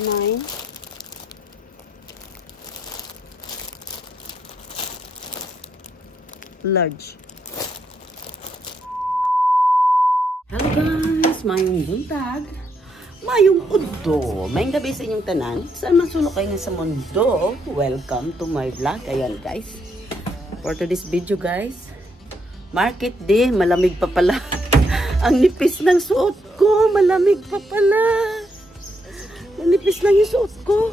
9. Large. Hello guys! Mayong buntag. Mayong udto. Mayong gabi sa inyong tanan. Saan masulok kayo sa mundo? Welcome to my vlog. Ayan guys. For today's video guys. Market day. Malamig pa pala. Ang nipis ng suot ko. Malamig pa pala. Manipis lang yung suot ko.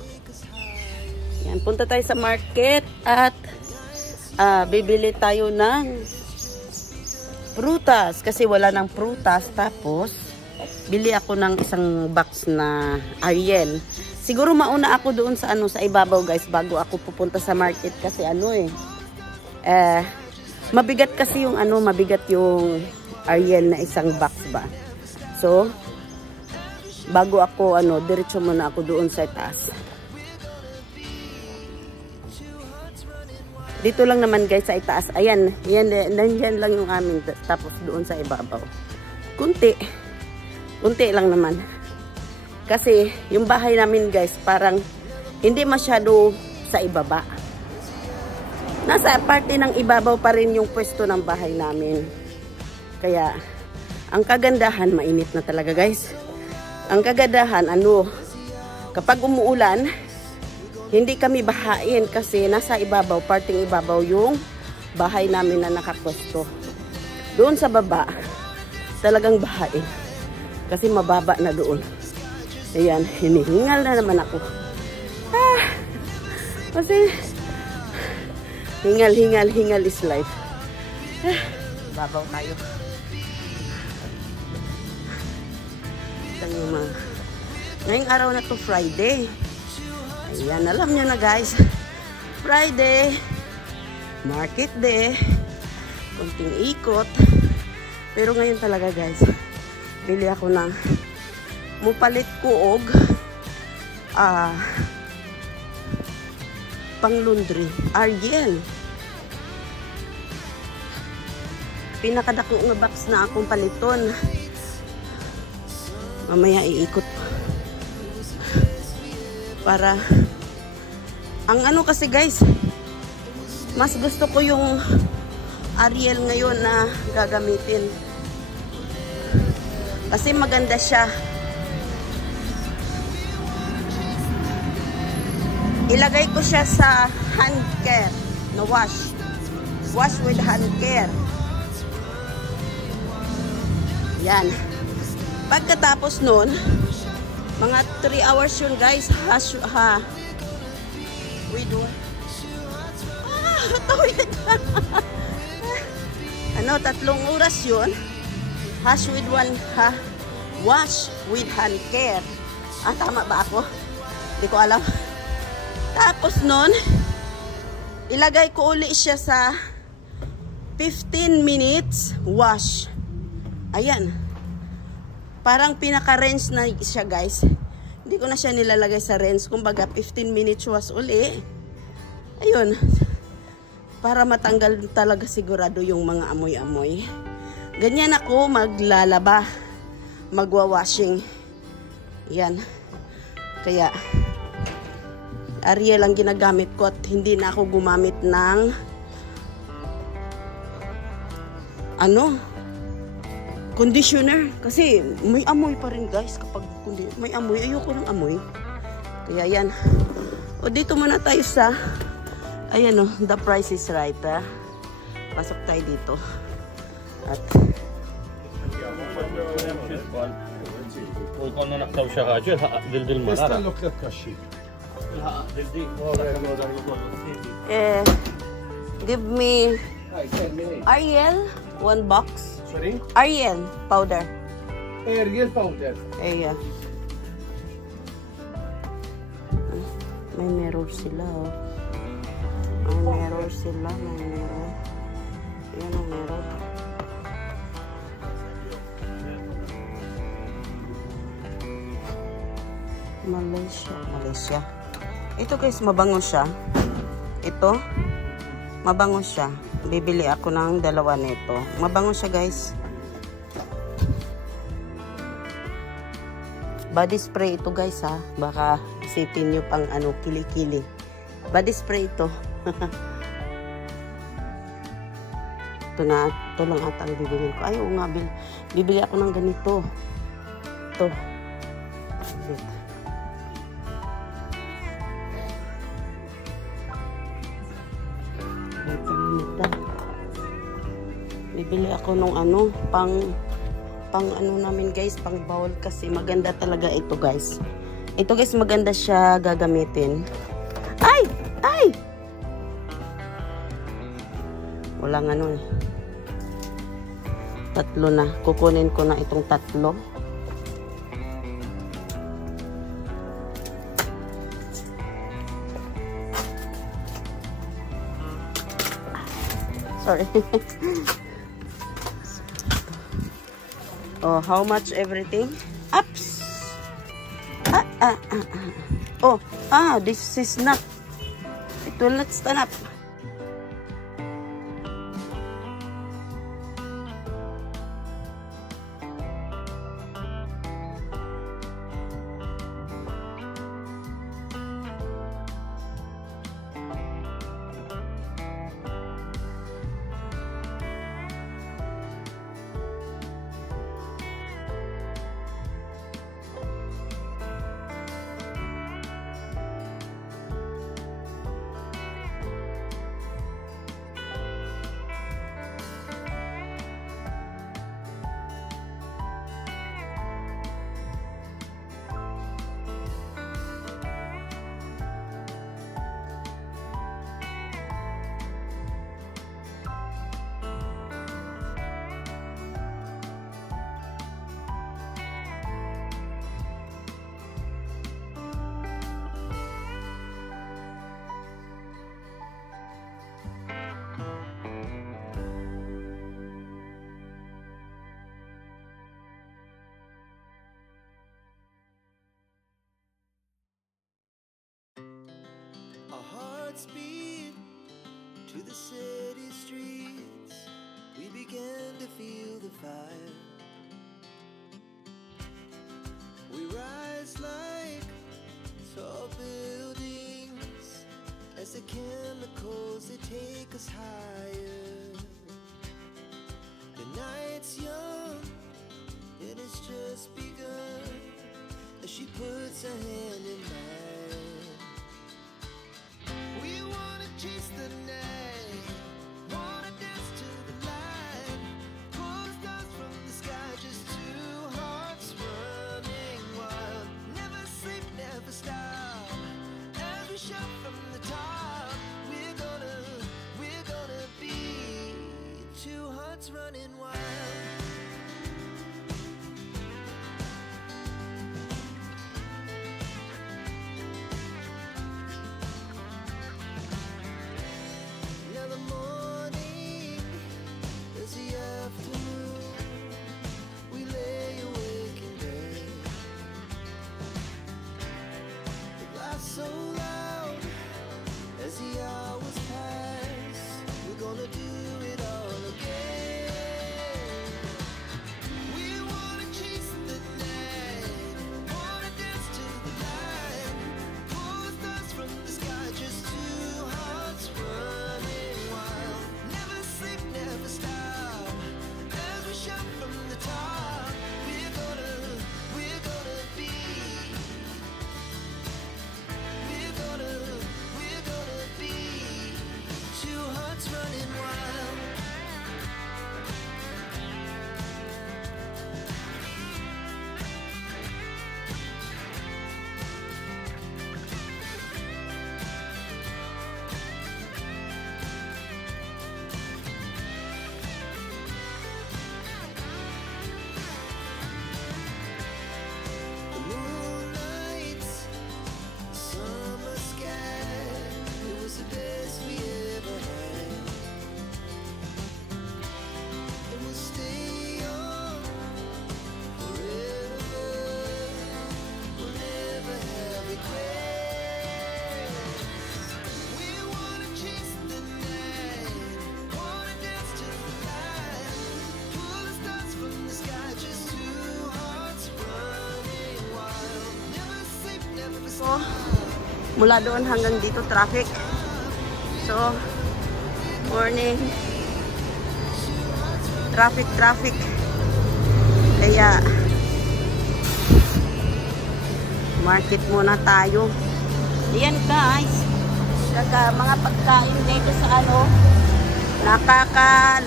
Ayan. Punta tayo sa market. At bibili tayo ng prutas kasi wala ng prutas. Tapos bili ako ng isang box na Ariel. Siguro mauna ako doon sa sa ibabaw guys bago ako pupunta sa market kasi mabigat kasi yung mabigat yung Ariel na isang box ba. So bago ako diretso muna ako doon sa taas. Dito lang naman guys sa itaas. Ayan, nandiyan lang yung amin. Tapos doon sa ibabaw. Kunti lang naman. Kasi yung bahay namin guys, parang hindi masyado sa ibaba. Nasa parte ng ibabaw pa rin yung pwesto ng bahay namin. Kaya, ang kagandahan, mainit na talaga guys. Ang kagandahan, kapag umuulan, hindi kami bahain kasi nasa ibabaw, parting ibabaw yung bahay namin na nakapwesto. Doon sa baba, talagang bahain. Kasi mababa na doon. Ayan, hinihingal na naman ako. Kasi, hingal is life. Babaw tayo. Ngayong araw na to Friday. Ayan, alam nyo na guys, Friday, market day, kunting ikot. Pero ngayon talaga guys, bili ako ng mupalit ko og pang laundry, Ariel. Pinakadako nga box na akong paliton. Mamaya iikot para ang kasi guys, mas gusto ko yung Ariel ngayon na gagamitin kasi maganda siya. Ilagay ko siya sa hand care na wash with hand care. Yan, pagkatapos nun mga 3 hours yun guys. We do. Toilet. 3 oras yun. Wash with hand care. Tama ba ako? Hindi ko alam. Tapos nun, ilagay ko uli siya sa 15 minutes wash. Ayan. Parang pinaka-rinse na siya guys. Hindi ko na siya nilalagay sa rinse. Kumbaga 15 minutes wash uli. Ayun. Para matanggal talaga sigurado yung mga amoy-amoy. Ganyan ako maglalaba. Magwa-washing. Yan. Kaya Ariel ang ginagamit ko at hindi na ako gumamit ng conditioner kasi may amoy pa rin guys. Kapag may amoy, ayoko ng amoy. Kaya yan. O dito muna tayo sa ayan the price is right. Pasok tayo dito. At give me Ariel 1 box. Sorry? Ariel powder. Ariel powder. Ayan. May mirror sila. May mirror sila. May mirror. Ayan ang mirror. Malaysia. Ito guys, mabango siya. Ito, mabango siya. Bibili ako ng 2 nito. Mabango siya guys. Body spray ito guys ha. Baka isipin nyo pang ano, kilikili. Body spray ito. Ito lang ata ang bibilin ko. Ay, oo nga, bibili ako ng ganito. Ito. Bibili ako nung ano, pang ano namin guys, pang bowl kasi maganda talaga ito guys. Ito guys, maganda siya gagamitin. Ay! Ay! Walang ano eh. 3 na. Kukunin ko na itong 3. Sorry. Oh, how much everything? Ups. Oh, this is not. It will not stand up. Speed to the city streets, we began to feel the fire. We rise like tall buildings as the chemicals they take us higher. The night's young and it's just begun as she puts her hand in mine. We wanna chase the night, wanna dance to the light, pull the stars from the sky, just 2 hearts running wild. Never sleep, never stop, as we shout from the top. We're gonna be 2 hearts running wild. So, mula doon hanggang dito traffic. So, morning. Traffic. Kaya, market muna tayo. Ayan guys. Mga pagkain dito sa ano,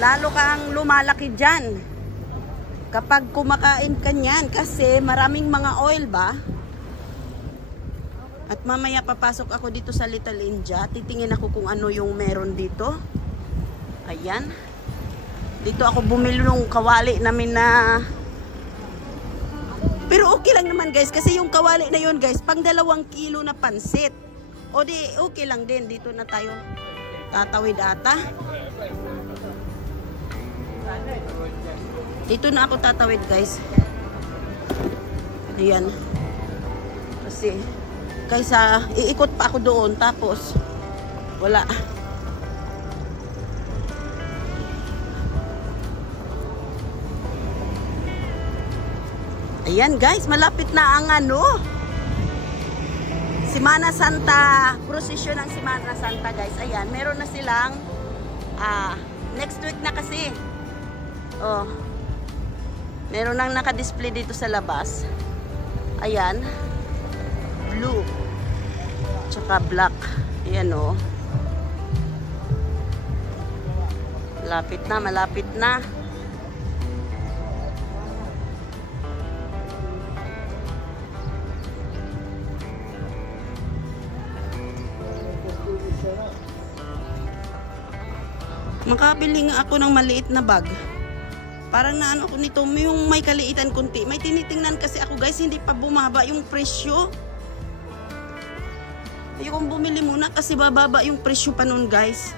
lalo kang lumalaki dyan kapag kumakain ka niyan kasi maraming mga oil ba. At mamaya papasok ako dito sa Little India, titingin ako kung ano yung meron dito. Ayan, dito ako bumili ng kawali namin na, pero okay lang naman guys kasi yung kawali na yun guys pang 2 kilo na pansit. O di, okay lang din. Dito na tayo tatawid ata. Dito na ako tatawid guys. Ayan. Kasi, kaysa iikot pa ako doon. Tapos, wala. Ayan guys, malapit na ang ano. Semana Santa, procession ng Semana Santa guys. Ayan, meron na silang next week na kasi. Oh. Meron nang naka-display dito sa labas. Ayan. Blue. Tsaka black. Ayan oh. Malapit na. Makabili nga ako ng maliit na bag. Parang naano ako nito, yung may kaliitan kunti. May tinitingnan kasi ako guys, hindi pa bumaba yung presyo. Ayokong bumili muna kasi bababa yung presyo pa nun guys.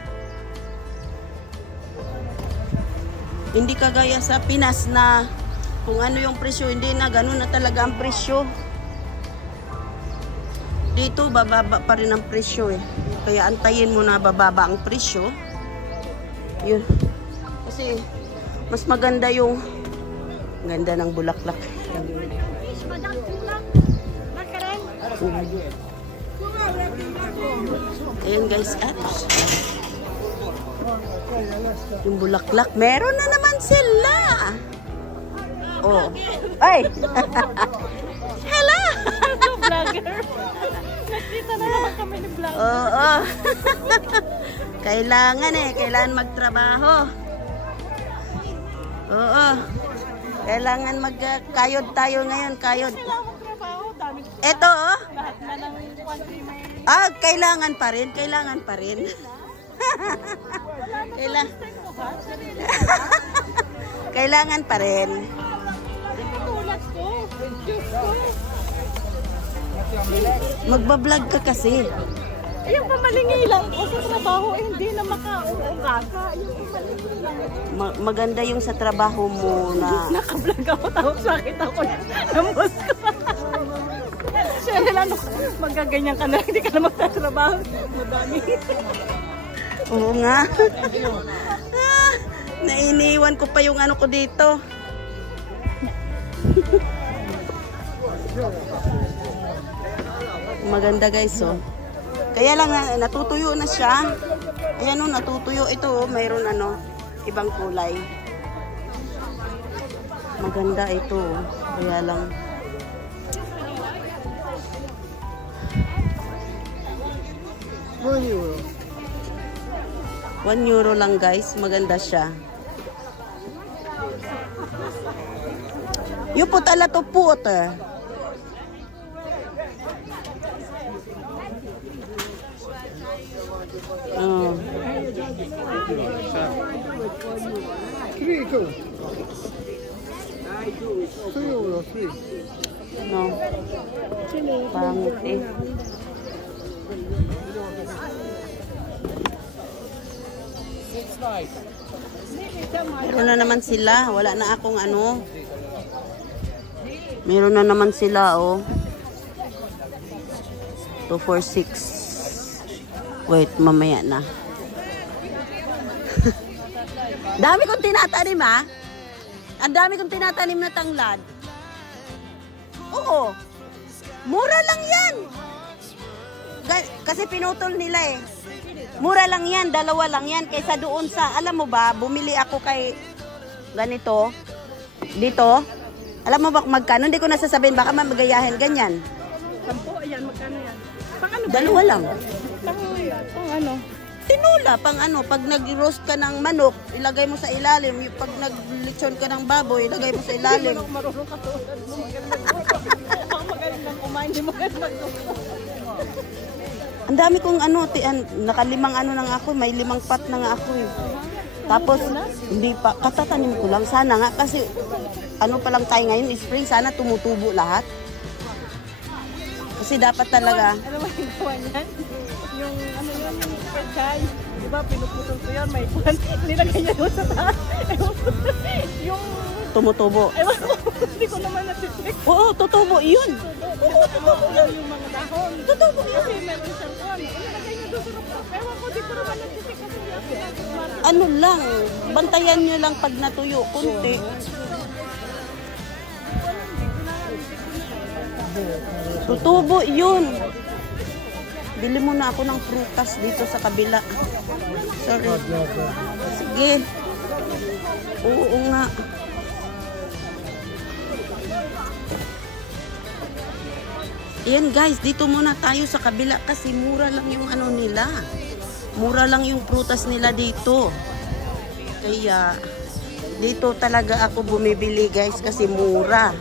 Hindi kagaya sa Pinas na kung ano yung presyo, hindi na ganun na talaga ang presyo. Dito bababa pa rin ang presyo eh. Kaya antayin mo na bababa ang presyo. Yun. Kasi mas maganda yung ganda ng bulaklak. Ayan guys, yung bulaklak, meron na naman sila. Oh. Ay! Hello! Vlogger. Nakita na naman kami ni vlogger. Oo. Kailangan magtrabaho. Oo. Kailangan magkayod tayo ngayon, kayod. Kailangan trabaho, dami. Ito oh. Lahat na ng country may... Kailangan pa rin. Kailangan Kailangan pa rin. Tulad ko. Diyos ko. Magbablog ka kasi. Yung pamalingi lang ko sa trabaho, hindi na makauugaga. Yung pamalingi lang. Maganda yung sa trabaho mo na... Naka-vlog ako, tapos nakita ko ng boss ko. Siya nila, magaganyan ka na, hindi ka na magtatrabaho. Madami. Oo nga. Nainiwan ko pa yung ano ko dito. Maganda guys oh. Kaya lang natutuyo na siya. Ayan oh, natutuyo. Ito oh, mayroon ano, ibang kulay. Maganda ito oh. Kaya lang. €1 lang guys. Maganda siya. Yung putala to put. Oh. No. Pangit eh. Meron na naman sila. Wala na akong ano. Meron na naman sila oh. 246. Wait, mamaya na. Dami kong tinatanim ha. Ang dami kong tinatanim na tanglad. Oo. Mura lang yan. kasi pinutol nila eh. Mura lang yan, dalawa lang yan. Kaysa doon sa, alam mo ba, bumili ako kay ganito, dito. Alam mo ba magkano? Hindi ko nasasabihin, baka magayahin ganyan. 10, ayan, magkano yan? Pang ano ba? Dalawa lang. Pang ano? Tinula, pang ano, pag nag-roast ka ng manok, ilagay mo sa ilalim. Pag nag-lechon ka ng baboy, ilagay mo sa ilalim. Ako marunong katulad mo. Ako magaling lang kumain, hindi magaling magluto. Ang dami kong ano, nakalimang ano na nga ako, may 5 pot na nga ako eh. Tapos, hindi pa, katatanim ko lang. Sana nga, kasi ano pa lang tayo ngayon, spring, sana tumutubo lahat. Kasi dapat talaga. Alam mo yung gawa niyan? Yung ano yun, yung pechay. Diba, pinuputol ko yan, may kwan. Nilagay niya doon sa taas. Yung Tumutubo. ewan ko, hindi ko naman natitik. Oo, tutubo, yun. Tutubo yung mga dahon. Tutubo yun. Kasi meron siyang kwan. Nilagay niya doon sa rooftop. Ewan ko, di ko naman natitik kasi hindi ako natitik. Ano lang, bantayan nyo lang pag natuyo, kunti. Tutubo, yun. Bili mo na ako ng prutas dito sa kabila. Sorry. Sige. Oo nga. Ayan guys, dito muna tayo sa kabila kasi mura lang yung ano nila. Mura lang yung prutas nila dito. Kaya dito talaga ako bumibili guys kasi mura.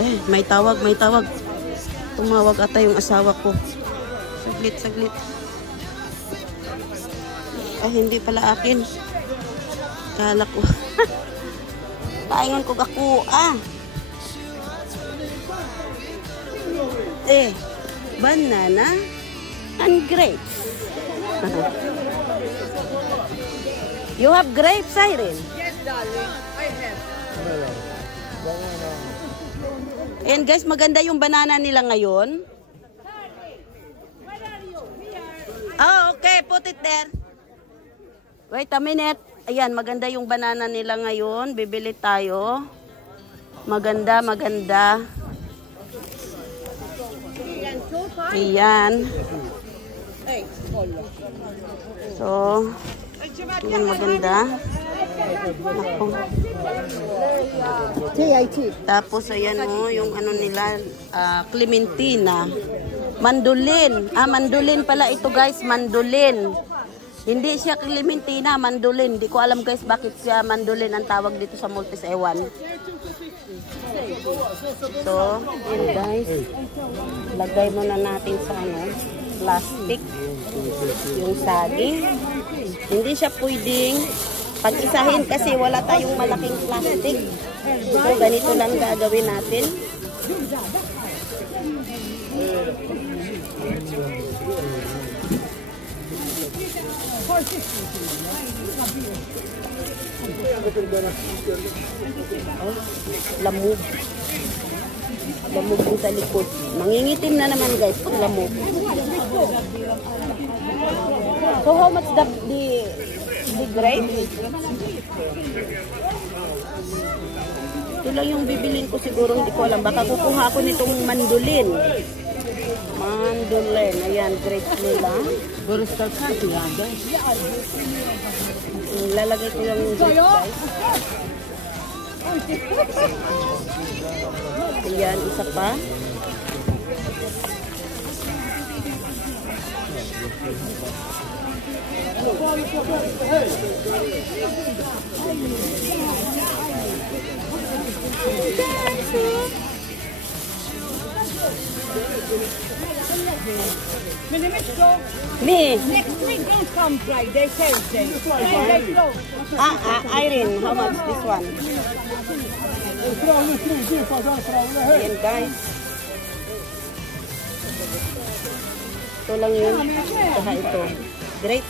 Eh, may tawag. Tumawag ata yung asawa ko. Saglit. Ay, hindi pala akin. Kala ko. Paingon ko kako. Banana and grapes. You have grapes, Irene? Yes, darling. I have. Ayan guys, maganda yung banana nila ngayon. Okay, put it there. Wait a minute. Ayan, maganda yung banana nila ngayon. Bibili tayo. Maganda. Ayan. So, ayan maganda. Ako. Tapos ayan yung ano nila, Clementina. Mandolin. Mandolin pala ito guys, mandolin. Hindi siya Clementina, mandolin. Hindi ko alam guys bakit siya mandolin ang tawag dito sa Maltese, ewan. So, yun guys. Lagay muna natin sa plastic. Yung saging. Hindi siya pwedeng pag-isahin kasi wala tayong malaking plastic. So, ganito lang gagawin natin. Lamog. Lamog yung sa likod. Mangingitim na naman guys pag lamog. So how much the grape? Ito lang yung bibilin ko siguro, hindi ko alam. Baka kukuha ako nitong mandolin. Mandolin. Ayan, grapes nila. Lalagay ko yung grapes guys. Ayan, isa pa. Me. Next week don't come Friday, Thursday. Friday close. Irene, how much this one? Ayan guys. Ito lang yun. Saka ito. Great.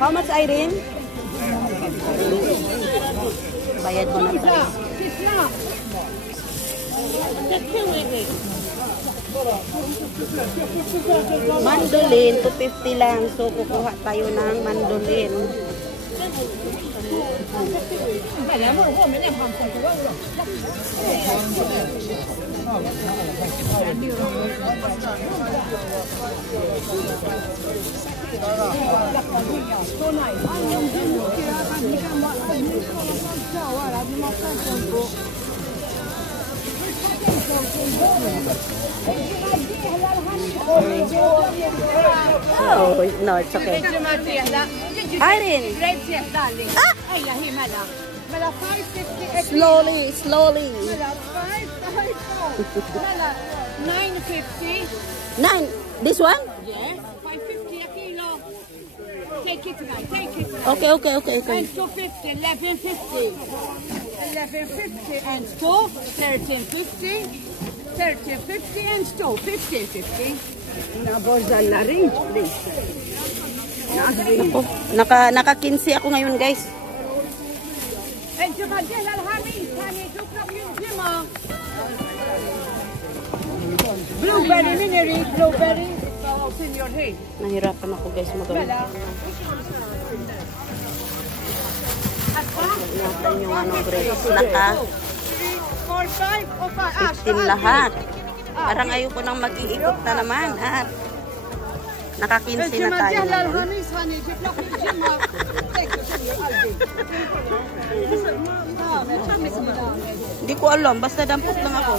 How much, Irene? Bayad mo na tayo. Mandolin, 250 lang. So, kukuha tayo ng mandolin. Oh, no, it's okay. Irene. Slowly, slowly. 950. 9. This one? Yes, 550 a kilo. Take it tonight, take it. Okay, okay, okay, okay. And 250, 1150. 1150 and 2, 1350. 1350 and 2, 1550. Nabozal na rin, please. Ako, naka-15 ako ngayon, guys. And Jumadil Al-Hamis, honey, dukrak yung Jima. Blueberry, minery, blueberry. Oh, senior, hey. Nahirapan ako, guys, magawin. Natin yung anong grapes. Naka 15 lahat. Parang ayoko nang mag-iikot na naman. At naka-15 na tayo. Hindi ko alam. Basta dampot lang ako.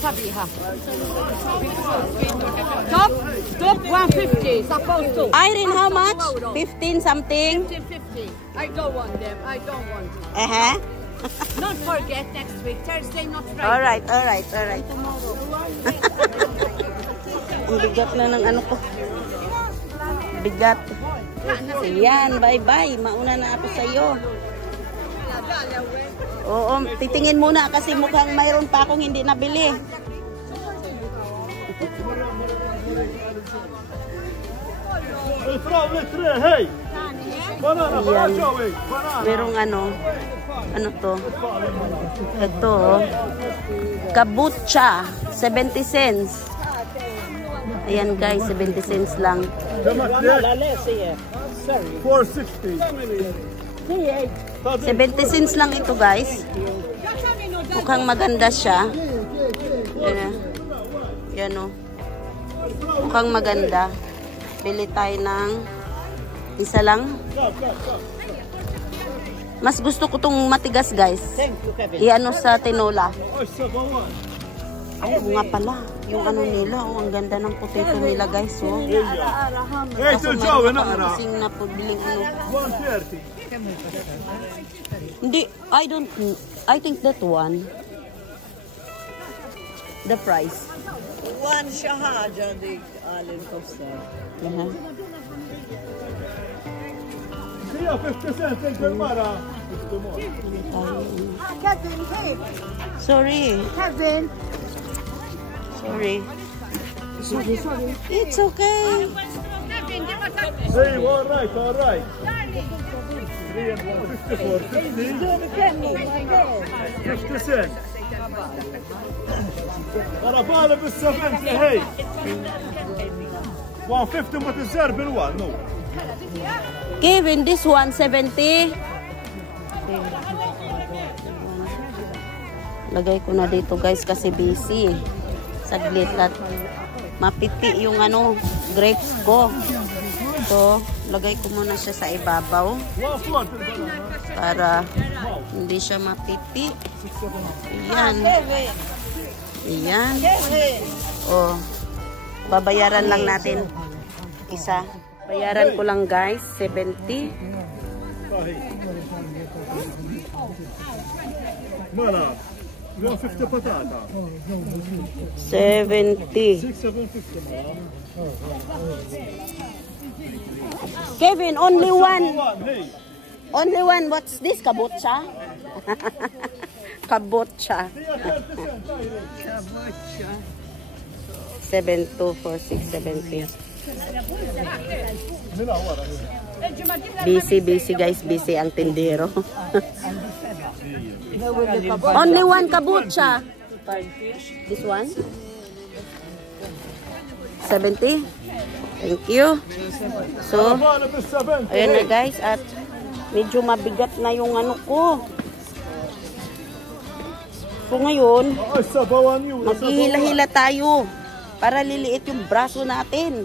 Sabiha. Top 150, supposed to. Irene, how much? 15 something? 1550. I don't want them. I don't want them. Uh-huh. Don't forget next week, Thursday, not Friday. Alright, alright, alright. Ang bigat na ng ano ko. Bigat. Yan, bye-bye. Mauna na ako sa'yo. Oo, titingin muna kasi mukhang mayroon pa akong hindi nabili. Ayan. Merong ano to? Ito, kabucha, 70 cents. Ayan guys, 70 cents lang. 460. 70 cents lang ito guys. Mukhang maganda siya. Yan o. Mukhang maganda. Bili tayo ng isa lang. Mas gusto ko tong matigas guys. Iano sa tinola. Ay, nga pala. Yung ano nila, ang ganda ng potato nila guys. Oh. Kaso mayroon pa kasing na pagbiling ano. 130. Hindi, I think that one. The price. One shahaja di alin kosta. Yeah, 50 cents in Mara. Kevin, hey. Sorry. Kevin. Sorry. It's okay. Hey, all right, all right. 3 and 154, 50 cents. أنا بالي بال70 هي 150 ما تزار بالوان no. Kevin, this one 70. Lagay ko na dito guys kasi busy. Saglit at mapiti yung ano grapes ko. So, lagay ko muna siya sa ibabaw para hindi siya mapiti. Ayan. Ayan. Oh, babayaran lang natin isa. Bayaran ko lang guys, 70. Mara, 150 patata. 70. 750. Kevin, only one. Only one. What's this? Kabocha? Kabocha. 724670. Busy guys, busy ang tindero. Only one kabucha. This one? 70? Thank you. So, ayan na guys, at medyo mabigat na yung ano ko. So ngayon, maghihila-hila tayo para liliit yung braso natin.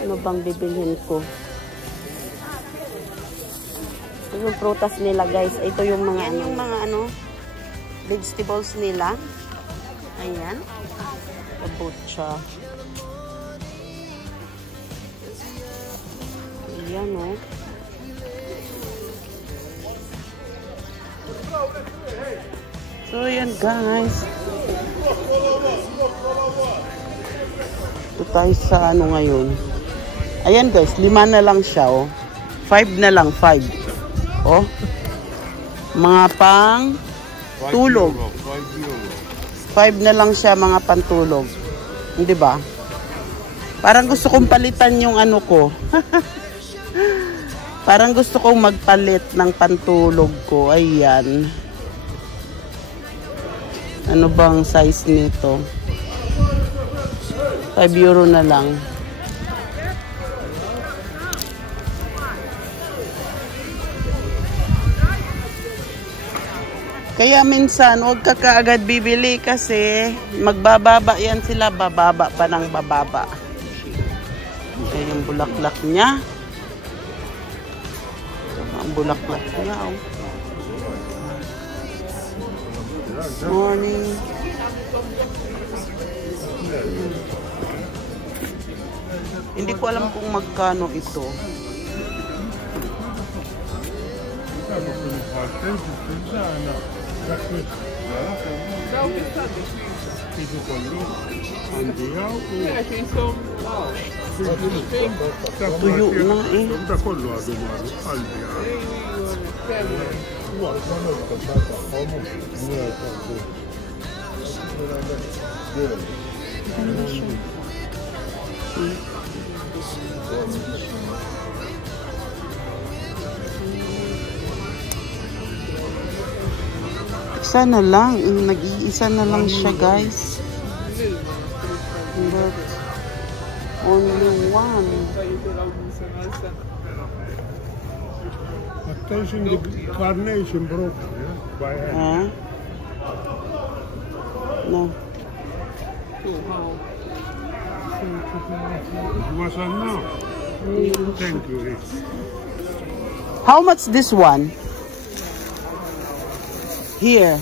Ano bang bibilhin ko? Ito yung prutas nila guys. Ito yung mga vegetables nila. Ayan. Kabucha. Ayan o. So ayan guys. Ito tayo sa ano ngayon. Ayan guys, 5 na lang siya oh. 5 na lang, 5. Oh. Mga pang tulog. 5 na lang siya mga pantulog. Hindi ba? Parang gusto kong palitan yung ano ko. Parang gusto kong magpalit ng pantulog ko. Ayan. Ano bang size nito? 5 euro na lang. Kaya minsan, huwag ka kaagad bibili kasi magbababa yan sila, bababa pa ng bababa. Ayan yung bulaklak niya. Ang bulaklak niya, oh. Morning. Hindi ko alam kung magkano ito. Tuyo na eh. Isa na lang, nag-iisa na lang siya guys. But only one. Attention, the carnation broke by hand. No. What's on now? Thank you. How much this one? Here.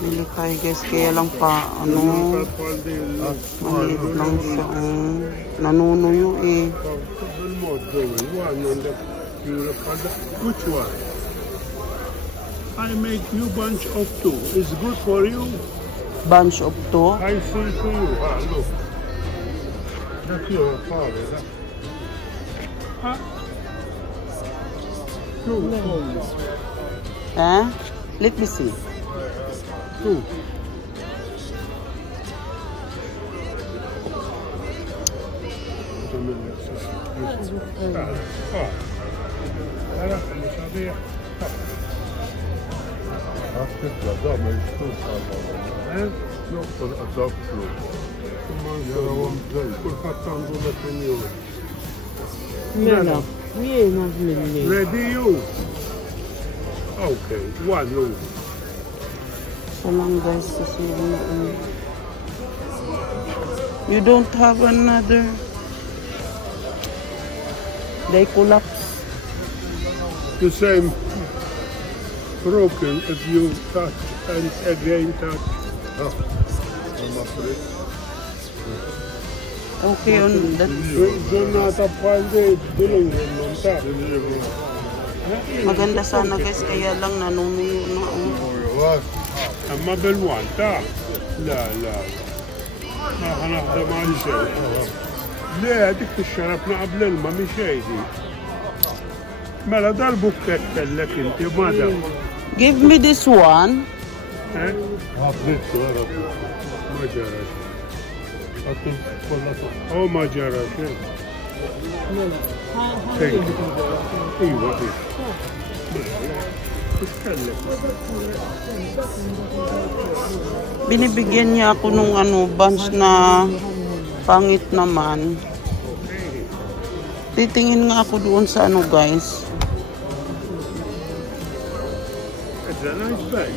Hindi kayo guys, kaya lang pa, ano, maliit lang siya, nanunuyo eh. Which one? I make you bunch of 2. It's good for you. Bunch of 2? I see to you. Ah, look. That's your father. Huh? 2. Eh? Let me see. 2. Ready you? Okay, 1 loaf. Salang guys, kasi you don't have another. They collapse. The same broken if you touch and again touch. Oh, I'm afraid. Okay, on that. Maganda sana guys, kaya lang nanunuyo na. أما بالوان تعال لا لا ما هنخدم على شيء لا هذيك الشرفنا قبل الماء مش هيدي Mela dal-bukket kellek inti, madam. Give me this one. Eh? Għabnittu, għarab. Ma ġarax. Għattu kolla fuq. Oh, ma ġarax, eh. Thank you. Iwa, iwa. Binibigyan niya ako nung bunch na pangit naman. Titingin nga ako doon sa guys. It's a nice bag.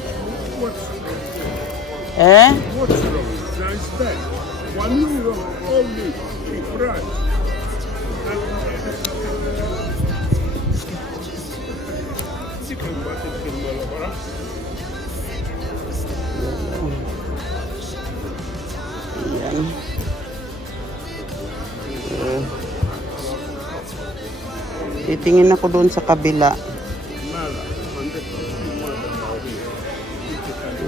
What's wrong? Nice bag. €1 only. Cheap price. Ayan. Titingin ako doon sa kabila.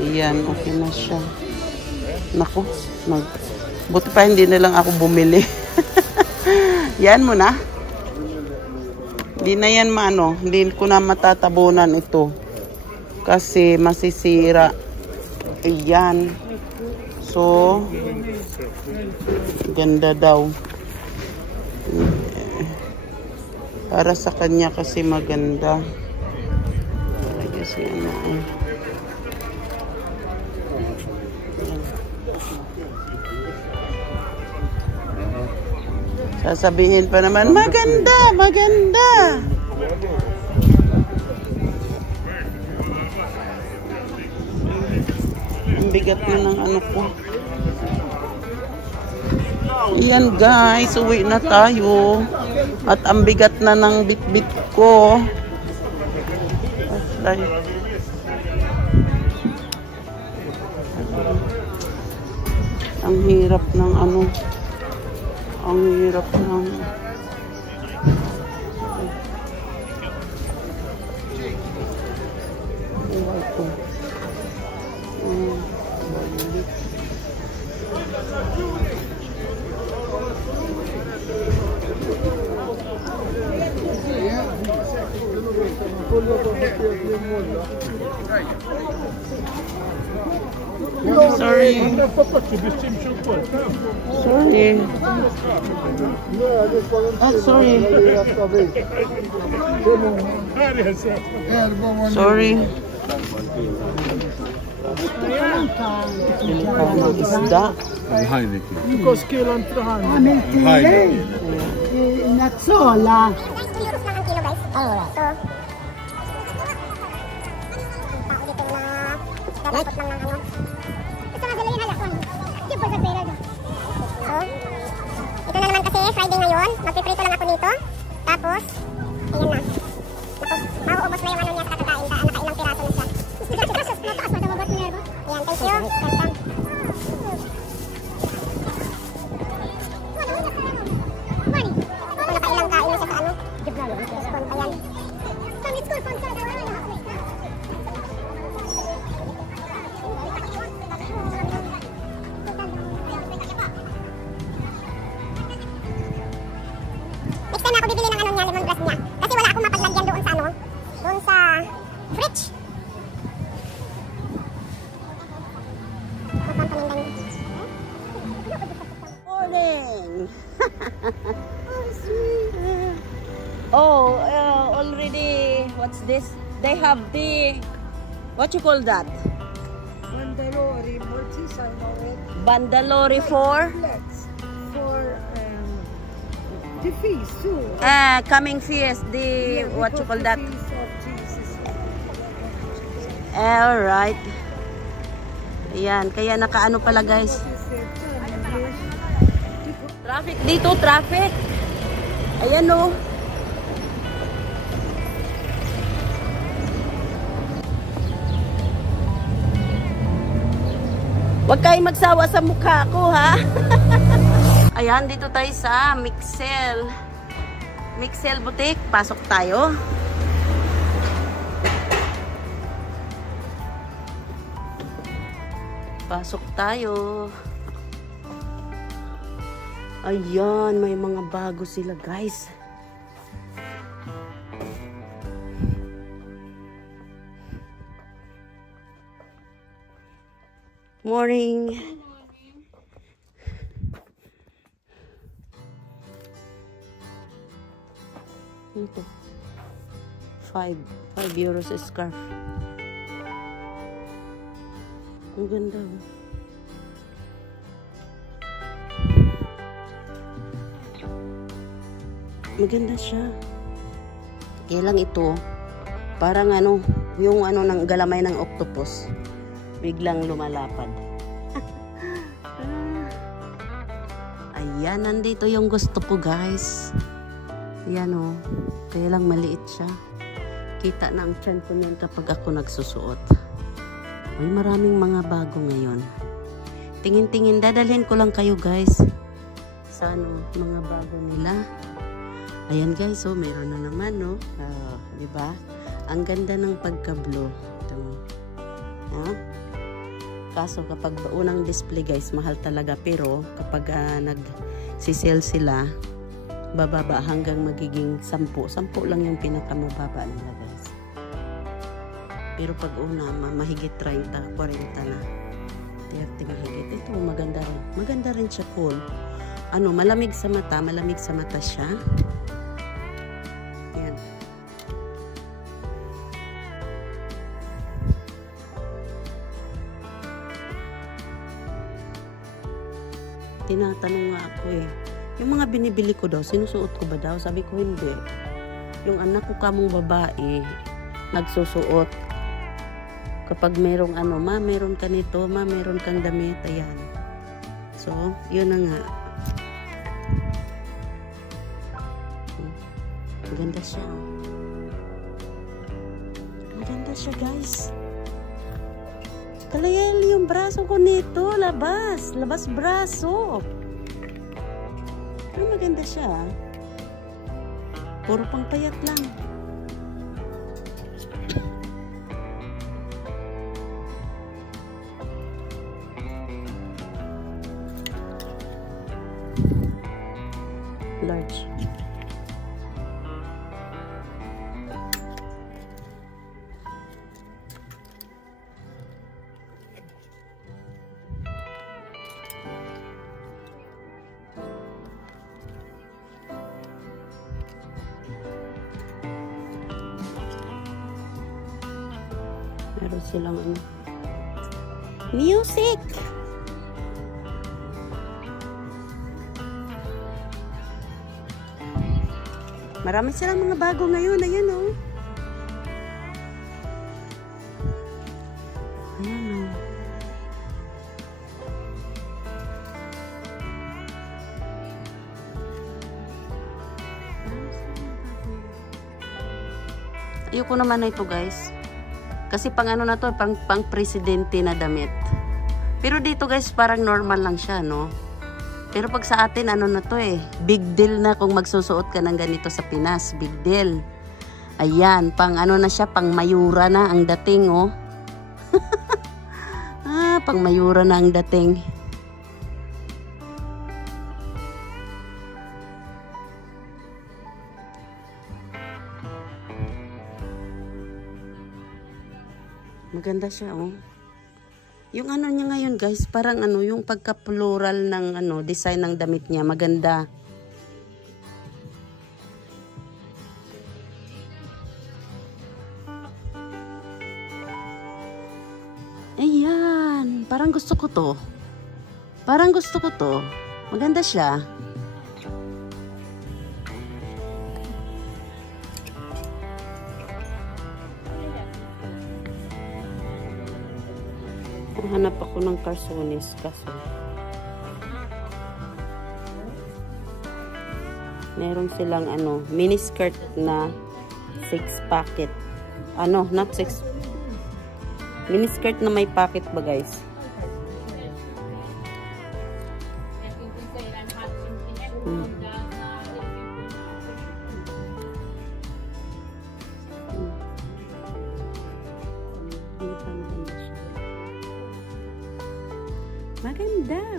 Ayan, okay na siya. Naku, buti pa hindi na lang ako bumili. Yan mo na. Hindi na yan hindi ko na matatabunan ito. Kasi masisira. Ayan. So, ganda daw. Para sa kanya kasi maganda. Talaga siya sasabihin pa naman, maganda, maganda. Ang bigat na ng ko. Yan guys, uwi na tayo. At ang bigat na ng bit-bit ko. Ang hirap ng ang hirap ng sorry. Sorry. Sorry. Sorry. Pilipano isda. Because kailan trahan. Natsola. Ito na naman kasi Friday ngayon. Magpiprito lang ako nito. Tapos, ayan na. Mauubos na yung niya sa kakakain. Nakailang piraso na siya. Mataas, matababot mo nervo. Ayan, thank you. Welcome. Nakailang kain na siya sa Ayan. Next time ako bibili ng niya, lemongrass niya. Kasi wala akong mapaglagyan doon sa doon sa fridge. Morning. Oh, sweet. Oh, already, what's this? They have the, what you call that? Mandalori, Mortis, I know it. Bandalori for? For the feast too. Coming feast, the, what you call that? The feast of Jesus. Alright. Ayan, kaya nakaano pala guys. Traffic dito, traffic. Ayan o. Huwag kayong magsawa sa mukha ko, ha? Ayan, dito tayo sa Mixel. Mixel Boutique. Pasok tayo. Pasok tayo. Ayan, may mga bago sila, guys. Morning. Ito. 5 euros a scarf. Ang ganda. Maganda siya. Kaya lang ito, parang ano, yung ano ng galamay ng octopus. Biglang lumalapad. Ayan, nandito yung gusto ko, guys. Ayan o. Kaya lang maliit siya. Kita na ang tiyan ko niyan kapag ako nagsusuot. Ay, maraming mga bago ngayon. Tingin-tingin, dadalhin ko lang kayo, guys. Sa ano, mga bago nila. Ayan, guys, so meron na naman, no? Diba? Ang ganda ng pagka-blue. Ito. Ha? Kaso kapag unang display, guys, mahal talaga. Pero kapag nag-sale sila, bababa hanggang magiging 10. 10 lang yung pinakamababa nila, guys. Pero pag una, mahigit 30, 40 na. 30 mahigit. Ito, maganda rin. Maganda rin siya, cool. Ano, malamig sa mata siya. Ayan. Tinatanong nga ako eh. Yung mga binibili ko daw, sinusuot ko ba daw? Sabi ko hindi. Yung anak ko kamong babae, nagsusuot. Kapag merong ano, ma, meron ka nito, ma, meron kang damit, ayan. So, yun na nga. Maganda siya. Maganda siya, guys. Kalayal yung braso ko nito, labas. Labas braso. Pero maganda siya. Puro pang payat lang. Large. Meron silang ano. Music! Marami silang mga bago ngayon. Ayan o. Ayan o. Ayoko naman na ito, guys. Kasi pang ano na to, pang presidente na damit. Pero dito, guys, parang normal lang siya, no? Pero pag sa atin, ano na to eh, big deal na kung magsusuot ka ng ganito sa Pinas. Big deal. Ayan, pang ano na siya, pang mayura na ang dating, oh. Pang mayura na ang dating. Maganda siya, oh. Yung ano niya ngayon, guys, parang ano, yung pagka-plural ng ano, design ng damit niya, maganda. Ayan, parang gusto ko to. Parang gusto ko to. Maganda siya. Hanap ako ng Carsones kaso meron silang ano, mini skirt na 6 packet. Ano, not 6. Mini skirt na may packet ba, guys?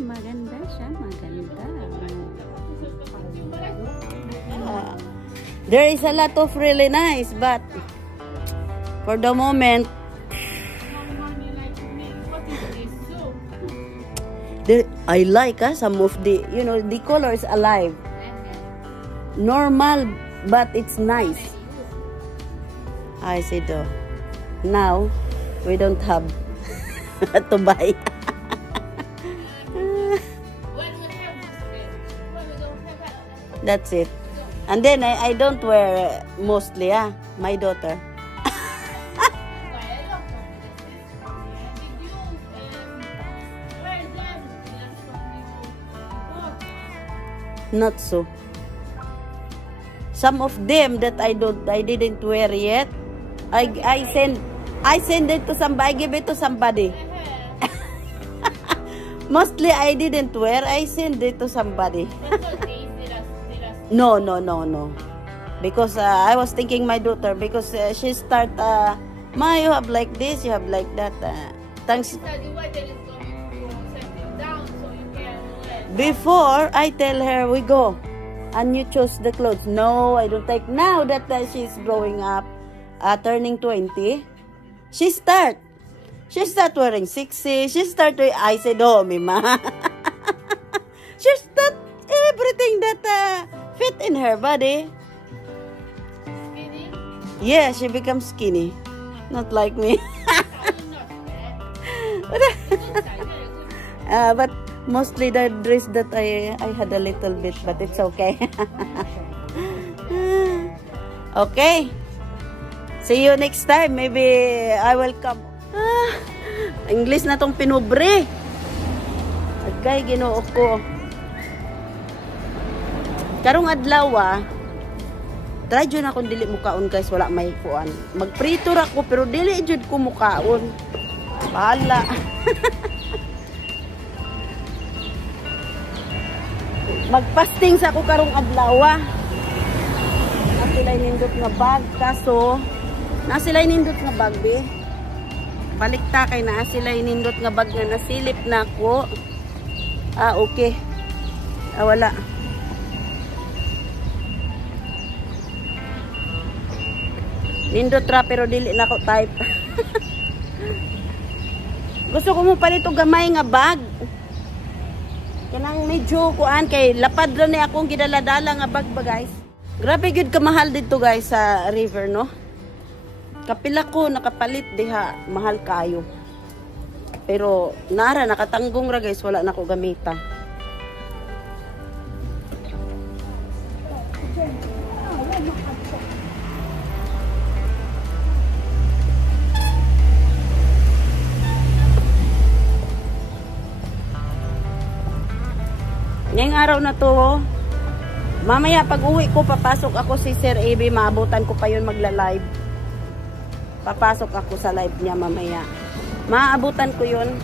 Maganda siya, maganda. There is a lot of really nice, but for the moment, I like some of the, the color is alive. Normal, but it's nice. I said, oh, now we don't have to buy. That's it. And then I don't wear mostly, my daughter. Not so. Some of them that I didn't wear yet. I send it to somebody. I give it to somebody. Mostly I didn't wear. I send it to somebody. No. Because I was thinking my daughter, because she start, Ma, you have like this, you have like that. Thanks. Before, I tell her, we go. And you choose the clothes. No, I don't take. Now that she's growing up, turning 20, she start wearing sexy. She start, I said, oh, Mima. She start everything that fit in her body. Skinny? Yeah, she becomes skinny. Not like me. But mostly the dress that I had a little bit, but it's okay. Okay. See you next time. Maybe I will come. English na tong pinubre. Agay, Ginoo ko. Karong adlaw, try dyan akong dili mukaon, guys. Wala may kuan. Magprito ra ko, pero dili dyan ko mukaon. Bahala. Magpasting sa ako karong adlaw. Nasilay nindot nga bag. Kaso, nasilay nindot nga bag, be. Balikta kay nasilay nindot nga bag nga nasilip na ako. Okay. Wala. Nindot ra pero dili na ko type. Gusto ko mo palito gamay nga bag. Kanang medyo kuan kay lapad ra ni akong gidaladala nga bag ba, guys. Grabe gyud kamahal dito, guys, sa river, no? Kapila ko nakapalit diha, mahal kayo. Pero nara nakatanggong ra, guys, wala na ko gamita. Ngayong araw na to, mamaya pag uwi ko, papasok ako si Sir AB, maabutan ko pa yun magla-live. Papasok ako sa live niya mamaya. Maabutan ko yun.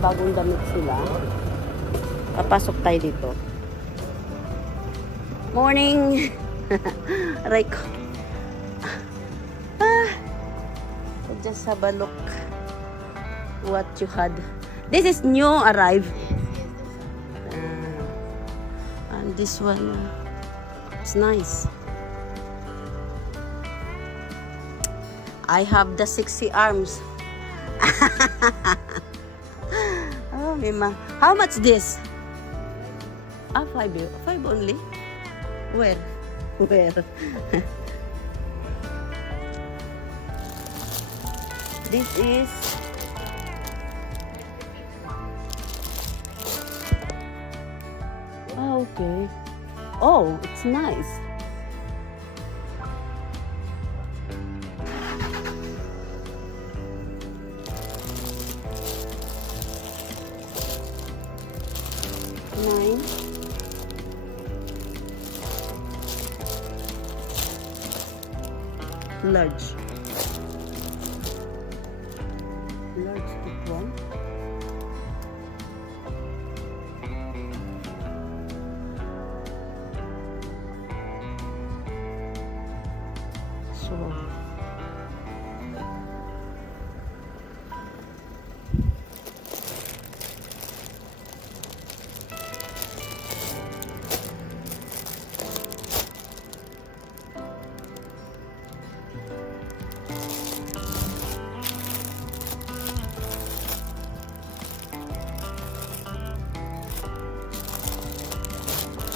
Bagong damit sila. Papasok tayo dito. Morning. Aray ko. Just have a look what you had. This is new arrive. And this one, it's nice. I have the 60 arms. Oh, Mima. How much this? 5 only. Where? This is okay. Oh, it's nice. Large thick one. So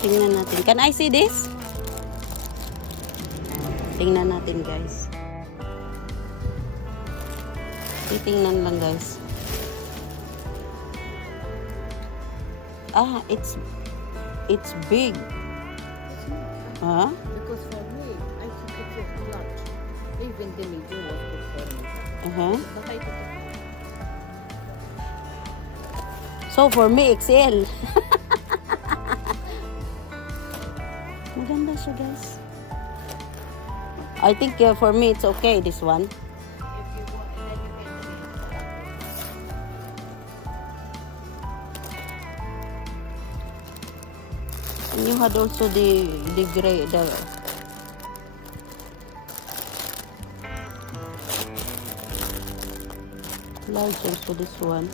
tingnan natin. Can I see this? Tingnan natin, guys. Titingnan lang, guys. Ah, it's big. Huh? Because for me, I think it's a clutch. Even the medium was good for me. But I took it. So for me, XL. Maganda siya, guys. I think for me, it's okay, this one. And you had also the gray, the large also this one.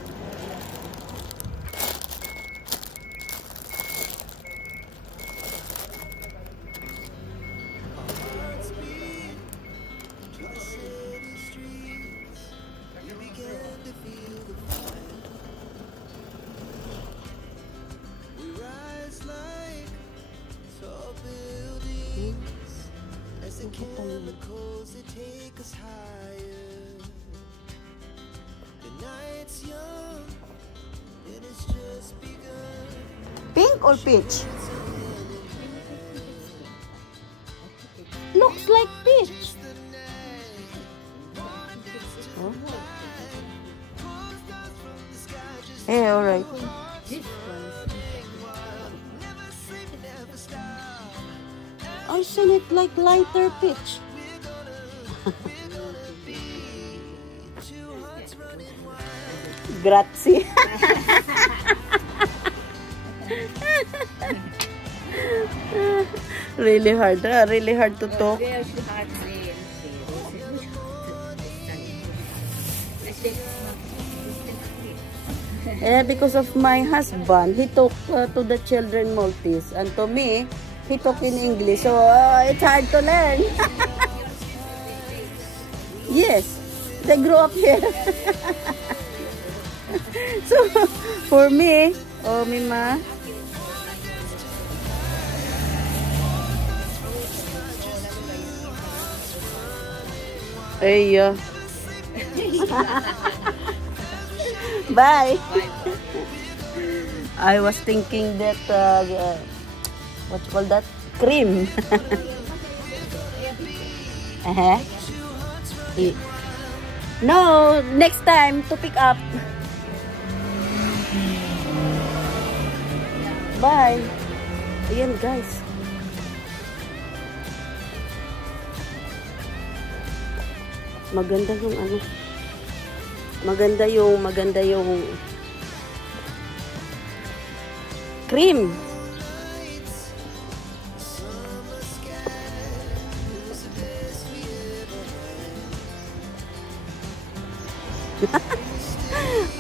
Pink or peach? Looks like peach. Oh. Hey, alright. I seen it like lighter peach. Grazie. Really hard to talk. Because of my husband, he talk to the children Maltese, and to me, he talk in English, so it's hard to learn. Yes, they grew up here. So, for me, oh, Mima. Hey, bye. I was thinking that, what you call that? Cream. No, next time to pick up. Bye. Ayan, guys. Maganda yung ano. Maganda yung cream.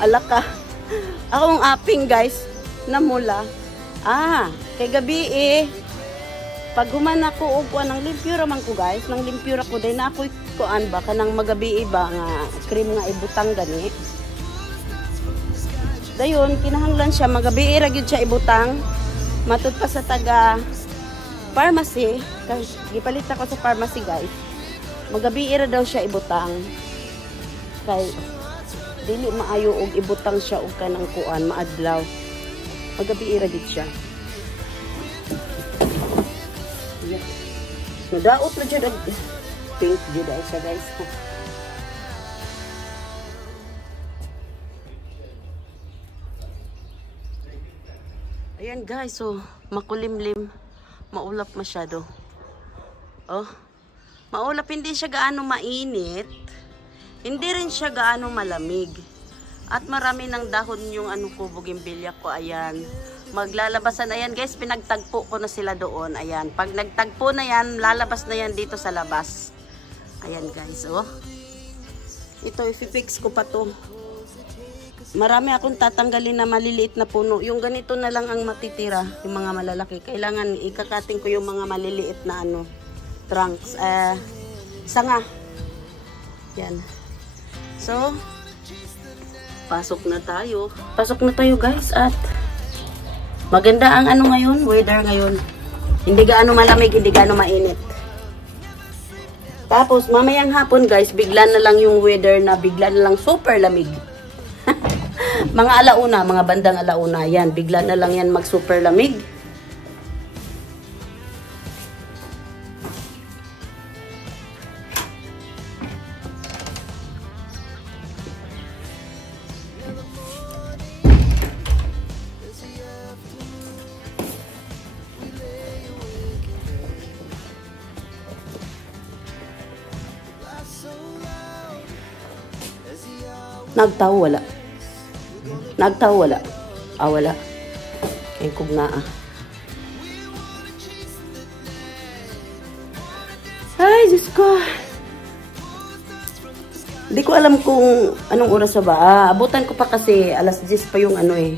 Alaka. Akong aping, guys, na mula. Kay gabi pag human ako og kuan ng limpyura man ko, guys, nang limpyura ko din na ako kuan ba kanang magabi ba nga cream nga ibutang gani. Dayon kinahanglan siya magabi ra gyud siya ibutang. Matud pa sa taga pharmacy, kay gipalit ako sa pharmacy, guys. Magabi ra daw siya ibutang. Kay dili maayo og ibutang siya og kanang kuan maadlaw. Magabi ra gyud siya. Nadaot na dyan. Pink dyan ay siya, guys. Ayan, guys. So, makulimlim. Maulap masyado. Oh. Maulap. Hindi siya gaano mainit. Hindi rin siya gaano malamig. At marami ng dahon yung ano ko, bougainvillea ko. Ayan. Maglalabasan. Ayan, guys, pinagtagpo ko na sila doon. Ayan, pag nagtagpo na yan, lalabas na yan dito sa labas. Ayan, guys, oh. Ito, i-fix ko pa to. Marami akong tatanggalin na maliliit na puno. Yung ganito na lang ang matitira, yung mga malalaki. Kailangan ikakating ko yung mga maliliit na ano, trunks. Sanga. Yan. So, pasok na tayo. Pasok na tayo, guys, at Maganda ang ano ngayon, weather ngayon. Hindi gaano malamig, hindi gaano mainit. Tapos, mamayang hapon guys, bigla na lang yung weather na bigla na lang super lamig. Mga alauna, mga bandang alauna, yan. Bigla na lang yan mag super lamig. Nagtaw wala. Nagtaw wala. Wala. Kaya kog na Ay, Diyos ko. Hindi ko alam kung anong oras ba. Abutan ko pa kasi alas 10 pa yung ano eh.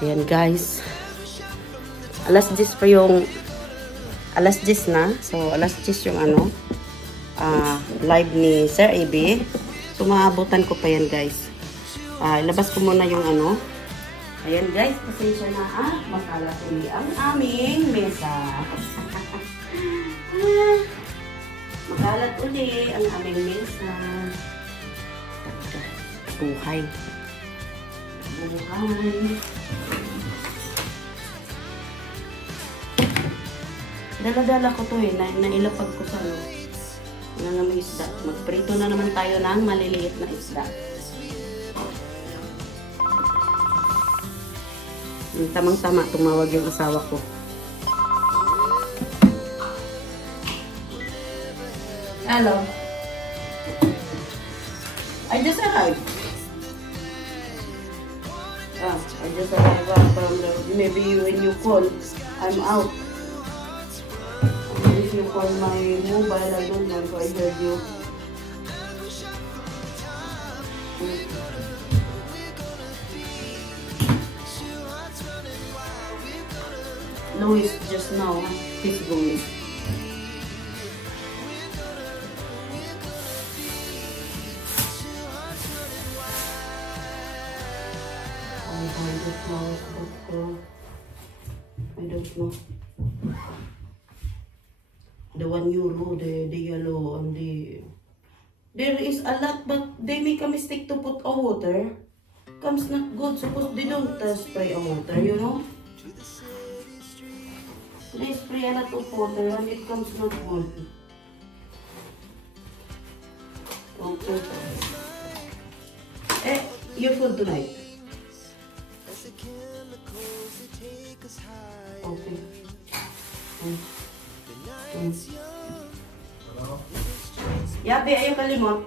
Ayan guys. Alas 10 pa yung alas 10 na. So, alas 10 yung ano live ni Sir AB. So, maabutan ko pa yan, guys. Ilabas ko muna yung ano. Ayan, guys. Pasensya na makalat uli ang aming mesa. Makalat uli ang aming mesa. Buhay. Buhay. Dala-dala ko to eh. Nailapag ko sa ano. Na may isda. Magprito na naman tayo ng maliliit na isda. Tamang-tama, tumawag yung asawa ko. Hello. I just arrived. I just arrived from the, maybe when you call, I'm out. If you call my mobile, I don't know if I heard you. Louis just now, he's going. I don't know. The €1, the yellow, and the... There is a lot, but they make a mistake to put a water. Comes not good. Suppose they don't spray a water, you know? They spray a lot of water and it comes not good. Okay. Your food tonight. Okay. Yabe, ayaw kalimot.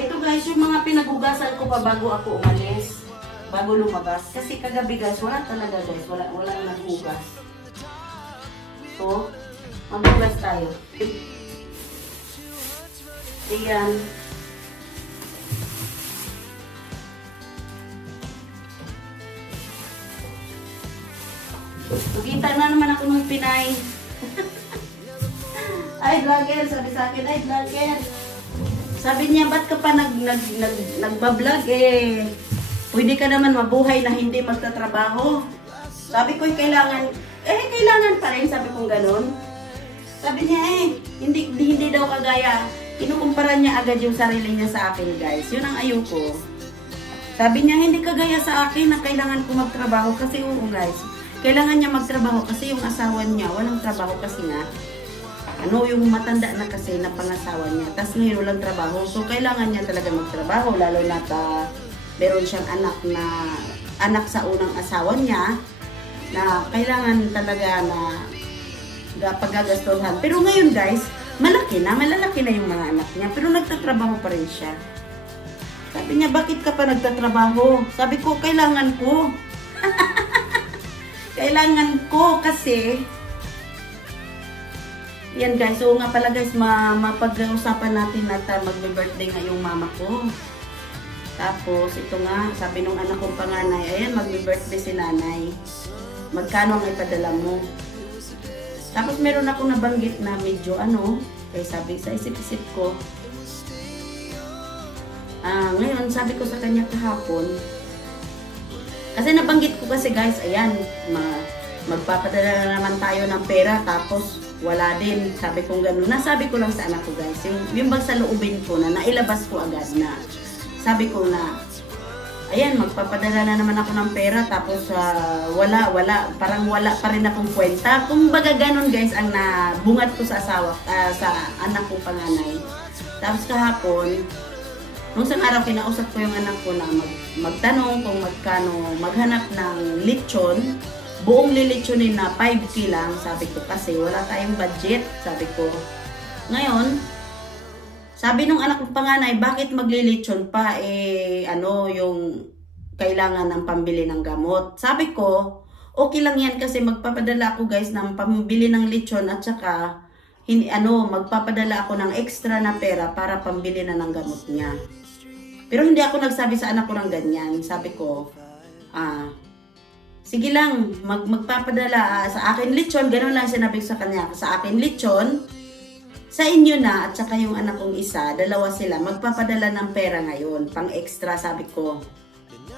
Ito guys, yung mga pinagugasan ko pa bago ako umalis. Bago lumabas. Kasi kagabi guys, wala talaga guys. Wala naghugas. So, maghugas tayo. Ayan. Magkita na naman ako ng Pinay. Ay, vlogger. Sabi sa akin, ay, vlogger. Sabi niya, ba't ka pa nagbablog eh? Pwede ka naman mabuhay na hindi magtatrabaho. Sabi ko, kailangan pa rin. Sabi kong ganun. Sabi niya, hindi daw kagaya. Kinukumpara niya agad yung sarili niya sa akin, guys. Yun ang ayoko. Sabi niya, hindi kagaya sa akin na kailangan ko magtrabaho. Kasi oo, guys. Kailangan niya magtrabaho kasi yung asawa niya walang trabaho kasi nga. Yung matanda na kasi na pangasawa niya. Tapos ngayon walang trabaho. So, kailangan niya talaga magtrabaho. Lalo na meron siyang anak sa unang asawa niya na kailangan talaga na paggagastuhan. Pero ngayon, guys, malalaki na yung mga anak niya. Pero nagtatrabaho pa rin siya. Sabi niya, bakit ka pa nagtatrabaho? Sabi ko, kailangan ko. Kailangan ko kasi yan guys, so nga pala guys, mapag-usapan natin na magbe-birthday nga yung mama ko. Tapos ito nga, sabi nung anak kong panganay, ayan magbe-birthday si nanay. Magkano ang ipadala mo? Tapos meron ako nabanggit na medyo kaya sabi sa isip-isip ko, ngayon sabi ko sa kanya kahapon, kasi nabanggit ko kasi guys, ayan, magpapadala na naman tayo ng pera, tapos wala din, sabi kong gano'n. Nasabi ko lang sa anak ko guys, yung bag sa loobin ko na nailabas ko agad na, sabi ko na, ayan, magpapadala na naman ako ng pera, tapos parang wala pa rin akong kwenta. Kumbaga ganun guys ang nabungat ko sa sa anak ko panganay. Tapos kahapon, nung isang araw kinausap ko yung anak ko na magtanong kung magkano maghanap ng lechon. Buong lilitsonin na 5K lang, sabi ko, kasi wala tayong budget, sabi ko. Ngayon, sabi nung anak kong panganay, bakit maglilitsyon pa, yung kailangan ng pambili ng gamot. Sabi ko, okay lang yan kasi magpapadala ako guys ng pambili ng lechon at saka, magpapadala ako ng extra na pera para pambili na ng gamot niya. Pero hindi ako nagsabi sa anak ko ng ganyan. Sabi ko, sige lang, magpapadala sa akin lechon, gano'n lang sinabi ko sa kanya, sa akin lechon, sa inyo na, at saka yung anak kong isa, dalawa sila, magpapadala ng pera ngayon, pang extra, sabi ko.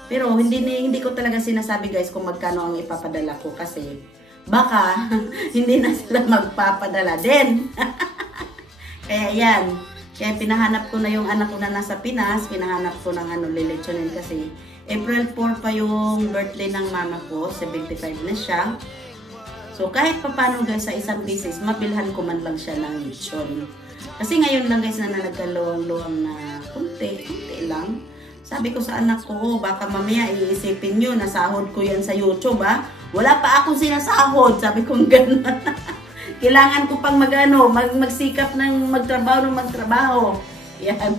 Pero hindi ko talaga sinasabi guys kung magkano ang ipapadala ko kasi baka hindi na sila magpapadala din. Kaya yan, kaya pinahanap ko na yung anak ko na nasa Pinas, pinahanap ko ng lilitsonin kasi April 4 pa yung birthday ng mama ko, 75 na siya. So kahit papano guys sa isang beses, mabilhan ko man lang siya ng lechon. Kasi ngayon lang guys na nagkaluwang-luwang na kunti lang. Sabi ko sa anak ko, baka mamaya iisipin nyo, nasahod ko yan sa YouTube Wala pa akong sinasahod, sabi ko gano'n. Kailangan ko pang magsikap ng magtrabaho. Yan.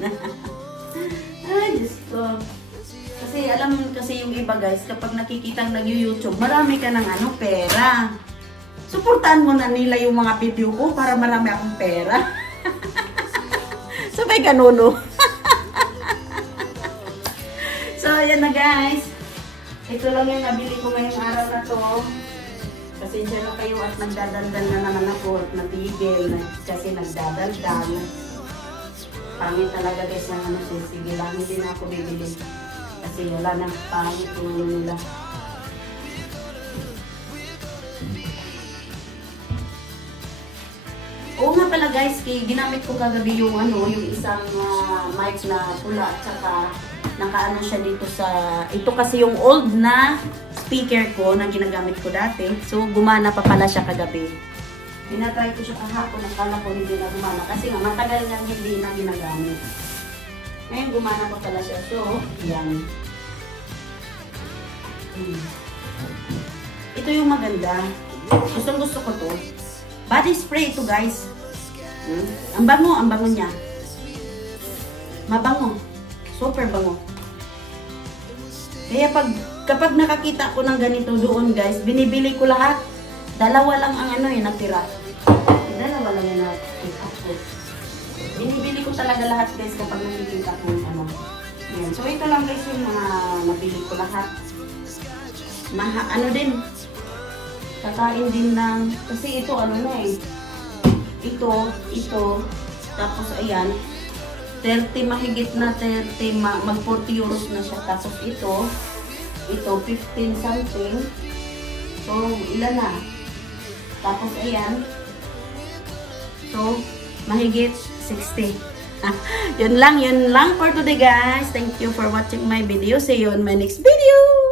Ay, Diyos ko. Kasi alam kasi yung iba guys, kapag nakikita nag-YouTube, marami ka ng pera. Suportahan mo na nila yung mga video ko para marami akong pera. Sabay ganun. So ayan na guys. Ito lang yung nabili ko ngayong araw na to. Pasensya na kayo at nagdadaldal na naman ako at natigil kasi nagdadaldal. Pangit talaga guys ng sige lang, hindi na ako bibili. Kasi wala nang pangit yung nila. Oo nga pala guys, ginamit ko kagabi yung yung isang mic na pula at saka nakaano siya dito sa, ito kasi yung old na speaker ko na ginagamit ko dati. So gumana pa pala siya kagabi. Tinatry ko siya kahapon, akala ko hindi na gumana kasi nga matagal nang hindi na ginagamit. Ngayon gumana pa pala siya. So, yan. Ito yung maganda. Gusto ko to. Body spray ito guys. Ang bango niya. Mabango. Super bango. Kaya kapag nakakita ko ng ganito doon guys, binibili ko lahat. Dalawa lang ang natira. Dalawa lang yung nakikita ko. Binibili ko talaga lahat guys kapag nakikita ko yung Ayan. So ito lang guys yung mga nabili ko lahat. Din. Kakain din ng, kasi ito ito, tapos ayan, 30 mahigit na 30, mag 40 euros na siya. Tapos ito 15 something. So, ilan na? Tapos ayan, so, mahigit 60. Yun lang for today guys. Thank you for watching my video. See you on my next video.